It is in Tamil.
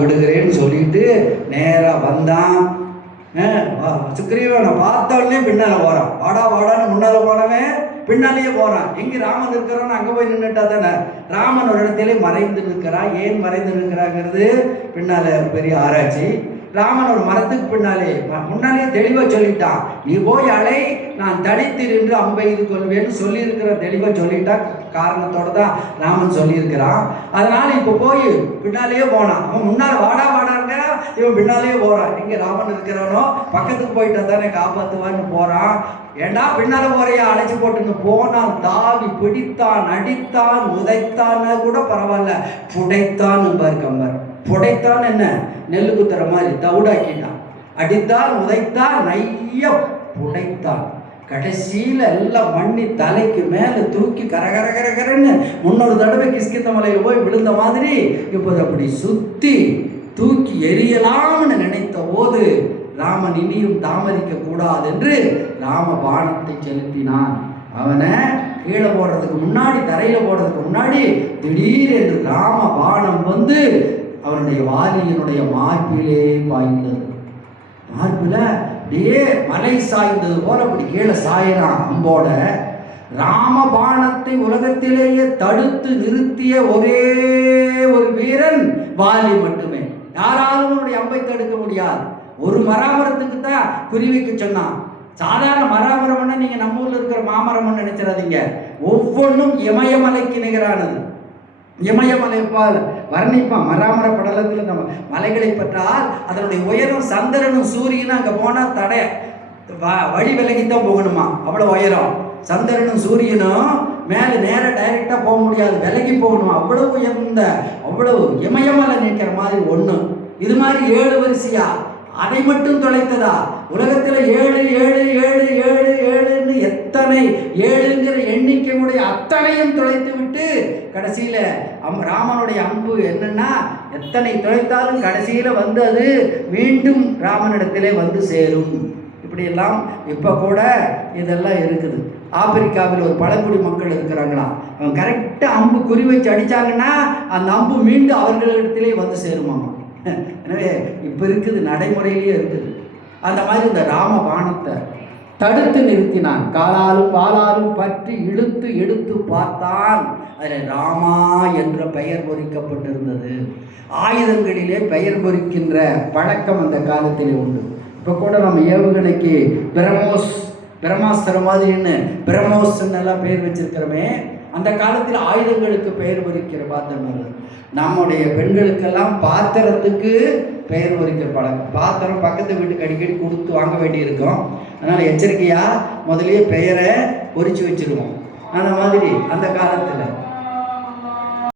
விடுகிறேன்னு சொல்லிட்டு நேராக வந்தான். சுக்ரீவனை பார்த்தோடனே பின்னால போறான். வாடா வாடான்னு முன்னால போனவன் பின்னாலேயே போறான். எங்க ராமன் இருக்கிறான்னு அங்க போய் நின்றுட்டா தானே. ராமன் ஒரு இடத்திலே மறைந்து நிற்கிறான். ஏன் மறைந்து நிற்கிறாங்கிறது பின்னால பெரிய ஆராய்ச்சி. ராமன் ஒரு மரத்துக்கு முன்னாலே தெளிவா சொல்லிட்டான். நீ போய் அலை, நான் தடித்து நின்று அம்பை இது கொள்வேன்னு சொல்லியிருக்கிற தெளிவா சொல்லிட்டா. காரணத்தோட தான் ராமன் சொல்லியிருக்கிறான். அதனால இப்ப போய் பின்னாலேயே போனான். அவன் முன்னால வாடா வாடாங்க, இவன் பின்னாலேயே போறான். எங்க ராமன் இருக்கிறானோ பக்கத்துக்கு போயிட்டா தானே காப்பாத்துவான்னு போறான். ஏண்டா பின்னால போறையா அழைச்சி போட்டுன்னு போனான். தாவி பிடித்தான், அடித்தான், உதைத்தான் கூட பரவாயில்ல, புடைத்தான் கம்பர். புடைத்தான் என்ன, நெல்லு குத்துற மாதிரி தவுடாக்கிட்டான். அடித்தான், உதைத்தான், நைய புடைத்தான். கடைசியில எல்லாம் மண்ணி தலைக்கு மேல தூக்கி கரகரகரகரன்னு முன்னொரு தடவை கிஸ்கித்த மலையில போய் விழுந்த மாதிரி இப்போது அப்படி சுத்தி தூக்கி எரியலாம்னு நினைத்த போது ராமன் இனியும் தாமதிக்க கூடாது என்று ராம பாணத்தை செலுத்தினான். அவனை கீழே போடுறதுக்கு முன்னாடி, தரையில போடுறதுக்கு முன்னாடி திடீர் என்று ராம பாணம் வந்து அவனுடைய வாலியினுடைய மார்பிலே பாய்ந்தது. மார்பில அப்படியே மலை சாய்ந்தது போல அப்படி கீழே சாயிறான் அம்போட. ராமபாணத்தை உலகத்திலேயே தடுத்து நிறுத்திய ஒரே ஒரு வீரன் வாலி மட்டுமே. யாராலும் அவனுடைய அம்பை தடுக்க முடியாது. ஒரு மராமரத்துக்கு தான் குறிவைக்க சொன்னான். சாதாரண மராமரம்னா நீங்க நம்ம ஊர்ல இருக்கிற மாமரம் நினைச்சிடாதீங்க. ஒவ்வொன்றும் இமயமலைக்கு நிகரானது. இமயமலை வர்ணிப்பான் மராமர படலத்தில் நம்ம மலைகளை பற்றால் அதனுடைய உயரம் சந்திரனும் சூரியனும் அங்கே போனால் தடை வழி விலகித்தான் போகணுமா, அவ்வளோ உயரம். சந்திரனும் சூரியனும் மேலே நேர டைரக்டா போக முடியாது, விலகி போகணுமா, அவ்வளவு உயர்ந்த அவ்வளவு இமயமலை நிற்கிற மாதிரி ஒன்று. இது மாதிரி 7 வரிசையா அதை மட்டும் தொலைத்ததா? உலகத்தில் 7 7 7 7 7ன்னு எத்தனை 7ங்கிற எண்ணிக்கையுடைய அத்தனையும் தொலைத்து விட்டு கடைசியில ராமனுடைய அம்பு என்னன்னா எத்தனை தொலைத்தாலும் கடைசியில வந்து அது மீண்டும் ராமனிடத்திலே வந்து சேரும். இப்படியெல்லாம் இப்போ கூட இதெல்லாம் இருக்குது. ஆப்பிரிக்காவில் ஒரு பழங்குடி மக்கள் இருக்கிறாங்களா, அவங்க கரெக்டாக அம்பு குறி வச்சு அடித்தாங்கன்னா அந்த அம்பு மீண்டும் அவர்களிடத்திலே வந்து சேருமாமா. எனவே இப்போ இருக்குது, நடைமுறையிலேயே இருக்குது. அந்த மாதிரி இந்த ராம பாணத்தை தடுத்து நிறுத்தினான். காலாலும் வாளாலும் பற்றி இழுத்து எடுத்து பார்த்தான். அதில் ராமா என்ற பெயர் பொறிக்கப்பட்டிருந்தது. ஆயுதங்களிலே பெயர் பொறிக்கின்ற பழக்கம் அந்த காலத்திலே உண்டு. இப்போ கூட நம்ம ஏவுகணைக்கு பிரம்மாஸ்திரம் மாதிரின்னு பிரம்மோஸ்ன்னு எல்லாம் பெயர் வச்சிருக்கிறோமே, அந்த காலத்தில் ஆயுதங்களுக்கு பெயர் பொறிக்கிற பாத்திரம். நம்முடைய பெண்களுக்கெல்லாம் பாத்திரத்துக்கு பெயர் பொறிக்கிற பழக்கம். பாத்திரம் பக்கத்து வீட்டுக்கு அடிக்கடி கொடுத்து வாங்க வேண்டியிருக்கும். அதனால் எச்சரிக்கையாக முதலே பெயரை பொறிச்சு வச்சிருவோம். அந்த மாதிரி அந்த காலத்தில்